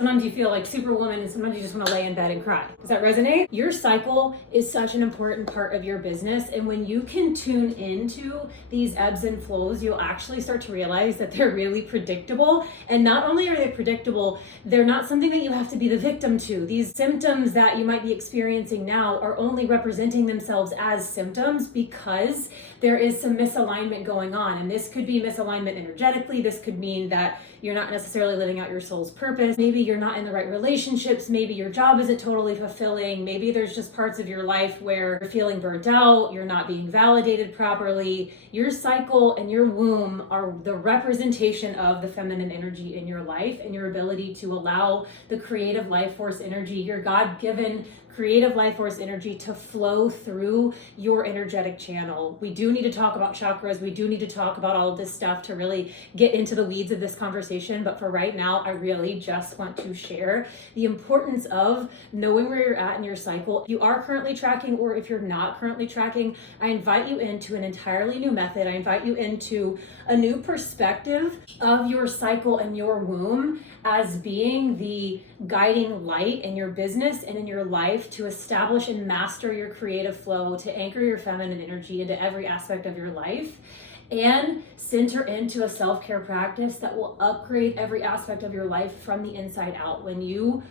Sometimes you feel like Superwoman and sometimes you just want to lay in bed and cry. Does that resonate? Your cycle is such an important part of your business. And when you can tune into these ebbs and flows, you'll actually start to realize that they're really predictable. And not only are they predictable, they're not something that you have to be the victim to. These symptoms that you might be experiencing now are only representing themselves as symptoms because there is some misalignment going on. And this could be misalignment energetically. This could mean that you're not necessarily living out your soul's purpose. Maybe you're not in the right relationships. Maybe your job isn't totally fulfilling. Maybe there's just parts of your life where you're feeling burnt out. You're not being validated properly. Your cycle and your womb are the representation of the feminine energy in your life and your ability to allow the creative life force energy, your God-given creative life force energy to flow through your energetic channel. We do need to talk about chakras. We do need to talk about all of this stuff to really get into the weeds of this conversation. But for right now, I really just want to share the importance of knowing where you're at in your cycle. If you are currently tracking, or if you're not currently tracking, I invite you into an entirely new method. I invite you into a new perspective of your cycle and your womb as being the guiding light in your business and in your life to establish and master your creative flow, to anchor your feminine energy into every aspect of your life, and center into a self-care practice that will upgrade every aspect of your life from the inside out. When you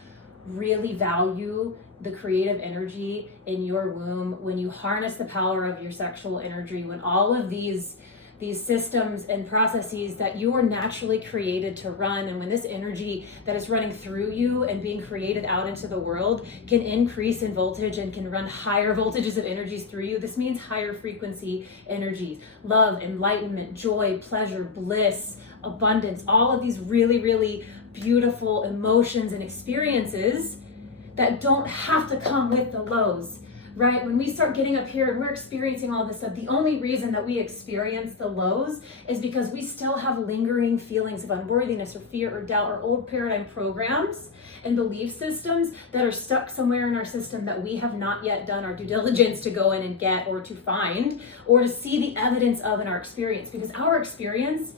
really value the creative energy in your womb, when you harness the power of your sexual energy, when all of these systems and processes that you are naturally created to run, and when this energy that is running through you and being created out into the world can increase in voltage and can run higher voltages of energies through you, this means higher frequency energies, love, enlightenment, joy, pleasure, bliss, abundance, all of these really, really beautiful emotions and experiences that don't have to come with the lows. Right? When we start getting up here and we're experiencing all this stuff, the only reason that we experience the lows is because we still have lingering feelings of unworthiness or fear or doubt or old paradigm programs and belief systems that are stuck somewhere in our system that we have not yet done our due diligence to go in and get, or to find, or to see the evidence of in our experience. Because our experience,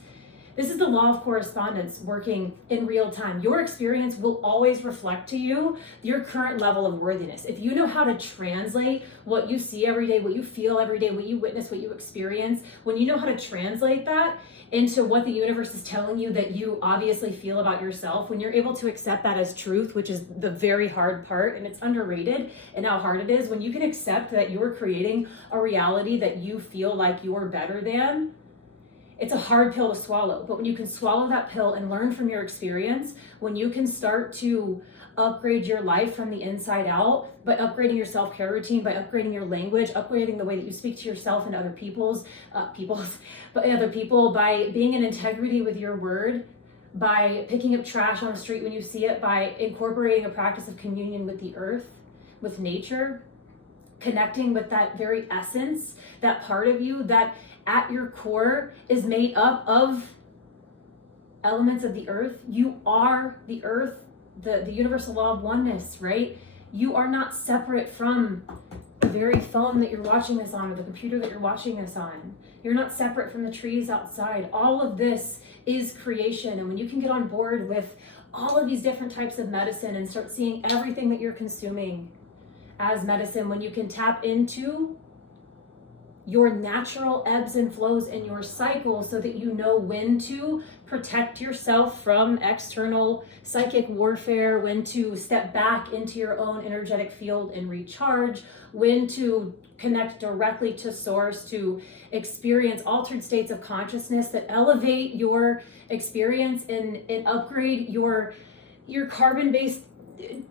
this is the law of correspondence working in real time. Your experience will always reflect to you your current level of worthiness. If you know how to translate what you see every day, what you feel every day, what you witness, what you experience, when you know how to translate that into what the universe is telling you that you obviously feel about yourself, when you're able to accept that as truth, which is the very hard part, and it's underrated and how hard it is, when you can accept that you're creating a reality that you feel like you're better than, it's a hard pill to swallow. But when you can swallow that pill and learn from your experience, when you can start to upgrade your life from the inside out by upgrading your self-care routine, by upgrading your language, upgrading the way that you speak to yourself and other other people, by being in integrity with your word, by picking up trash on the street when you see it, by incorporating a practice of communion with the earth, with nature, connecting with that very essence, that part of you that at your core is made up of elements of the earth. You are the earth, the universal law of oneness, right? You are not separate from the very phone that you're watching this on, or the computer that you're watching this on. You're not separate from the trees outside. All of this is creation. And when you can get on board with all of these different types of medicine and start seeing everything that you're consuming as medicine, when you can tap into your natural ebbs and flows in your cycle so that you know when to protect yourself from external psychic warfare, when to step back into your own energetic field and recharge, when to connect directly to source, to experience altered states of consciousness that elevate your experience and upgrade your carbon-based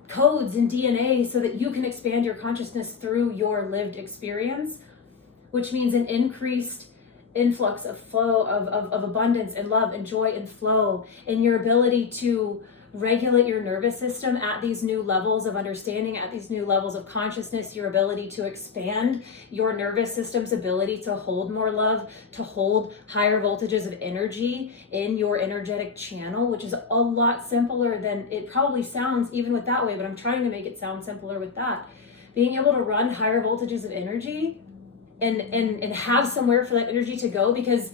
codes and DNA so that you can expand your consciousness through your lived experience, which means an increased influx of flow of abundance and love and joy and flow, and your ability to regulate your nervous system at these new levels of understanding, at these new levels of consciousness, your ability to expand your nervous system's ability to hold more love, to hold higher voltages of energy in your energetic channel, which is a lot simpler than it probably sounds even with that way, but I'm trying to make it sound simpler with that. Being able to run higher voltages of energy and have somewhere for that energy to go, because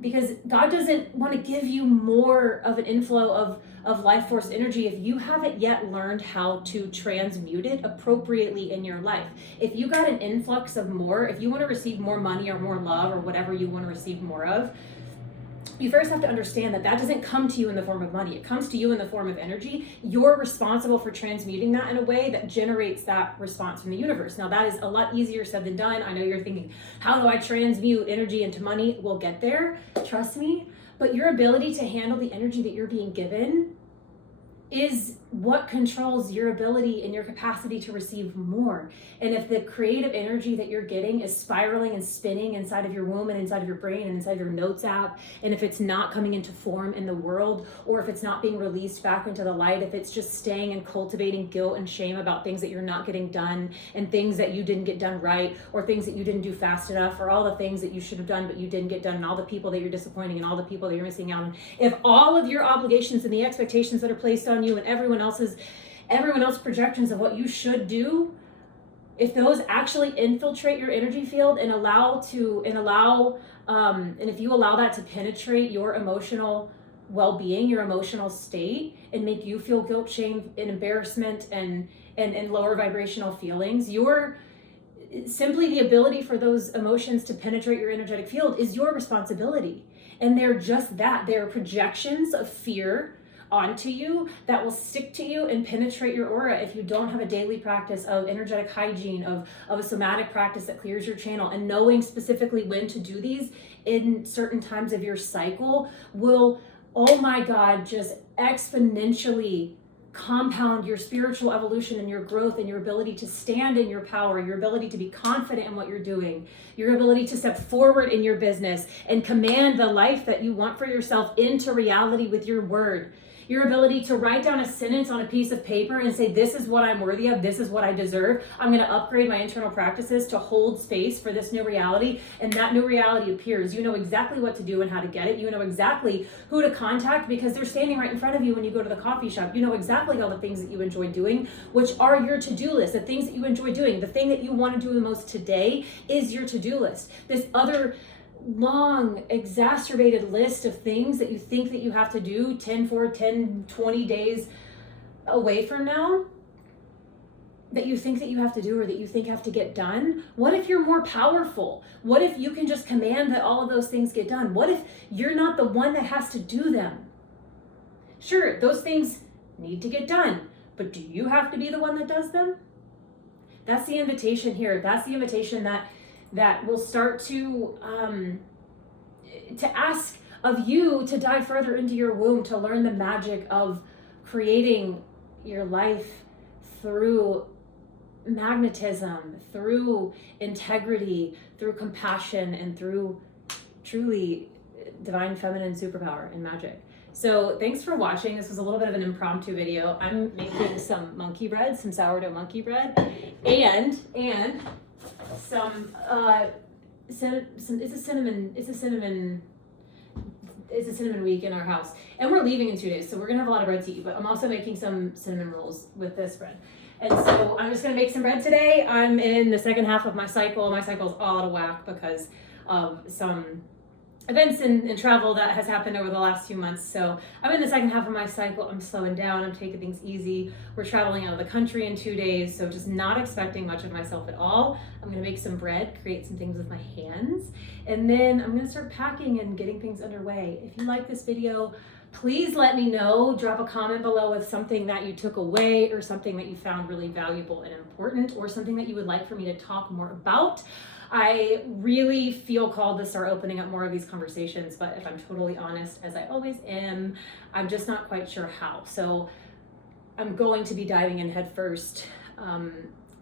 because God doesn't want to give you more of an inflow of life force energy if you haven't yet learned how to transmute it appropriately in your life. If you got an influx of more, if you want to receive more money or more love or whatever you want to receive more of, you first have to understand that doesn't come to you in the form of money. It comes to you in the form of energy. You're responsible for transmuting that in a way that generates that response from the universe. Now, that is a lot easier said than done. I know you're thinking, how do I transmute energy into money? We'll get there, trust me. But your ability to handle the energy that you're being given is what controls your ability and your capacity to receive more. And if the creative energy that you're getting is spiraling and spinning inside of your womb and inside of your brain and inside of your notes app, and if it's not coming into form in the world, or if it's not being released back into the light, if it's just staying and cultivating guilt and shame about things that you're not getting done and things that you didn't get done right, or things that you didn't do fast enough, or all the things that you should have done but you didn't get done, and all the people that you're disappointing and all the people that you're missing out on, if all of your obligations and the expectations that are placed on you and everyone else's projections of what you should do, if those actually infiltrate your energy field and if you allow that to penetrate your emotional well-being, your emotional state, and make you feel guilt, shame, and embarrassment and lower vibrational feelings, simply the ability for those emotions to penetrate your energetic field is your responsibility. And they're just that. They're projections of fear onto you that will stick to you and penetrate your aura if you don't have a daily practice of energetic hygiene, of a somatic practice that clears your channel. And knowing specifically when to do these in certain times of your cycle will, oh my God, just exponentially compound your spiritual evolution and your growth and your ability to stand in your power, your ability to be confident in what you're doing, your ability to step forward in your business and command the life that you want for yourself into reality with your word. Your ability to write down a sentence on a piece of paper and say, this is what I'm worthy of, this is what I deserve. I'm going to upgrade my internal practices to hold space for this new reality. And that new reality appears. You know exactly what to do and how to get it. You know exactly who to contact because they're standing right in front of you when you go to the coffee shop. You know exactly all the things that you enjoy doing, which are your to-do list, the things that you enjoy doing. The thing that you want to do the most today is your to-do list. This other long exacerbated list of things that you think that you have to do 20 days away from now, that you think that you have to do or that you think have to get done. What if you're more powerful? What if you can just command that all of those things get done? What if you're not the one that has to do them? Sure, those things need to get done, but do you have to be the one that does them? That's the invitation here. That's the invitation that will start to ask of you to dive further into your womb, to learn the magic of creating your life through magnetism, through integrity, through compassion, and through truly divine feminine superpower and magic. So thanks for watching. This was a little bit of an impromptu video. I'm making some monkey bread, some sourdough monkey bread, and some it's a cinnamon week in our house, and we're leaving in 2 days, so we're gonna have a lot of bread to eat. But I'm also making some cinnamon rolls with this bread, and so I'm just gonna make some bread today. I'm in the second half of my cycle. My cycle's all out of whack because of some events and travel that has happened over the last few months. So I'm in the second half of my cycle. I'm slowing down. I'm taking things easy. We're traveling out of the country in 2 days, so just not expecting much of myself at all. I'm gonna make some bread, create some things with my hands, and then I'm gonna start packing and getting things underway. If you like this video, please let me know. Drop a comment below with something that you took away or something that you found really valuable and important, or something that you would like for me to talk more about. I really feel called to start opening up more of these conversations, but if I'm totally honest, as I always am, I'm just not quite sure how. So I'm going to be diving in head first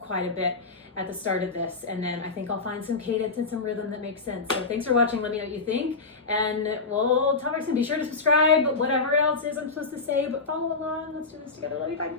quite a bit at the start of this, and then I think I'll find some cadence and some rhythm that makes sense. So thanks for watching. Let me know what you think, and we'll talk soon. Be sure to subscribe, whatever else is I'm supposed to say, but follow along. Let's do this together. Love you. Bye.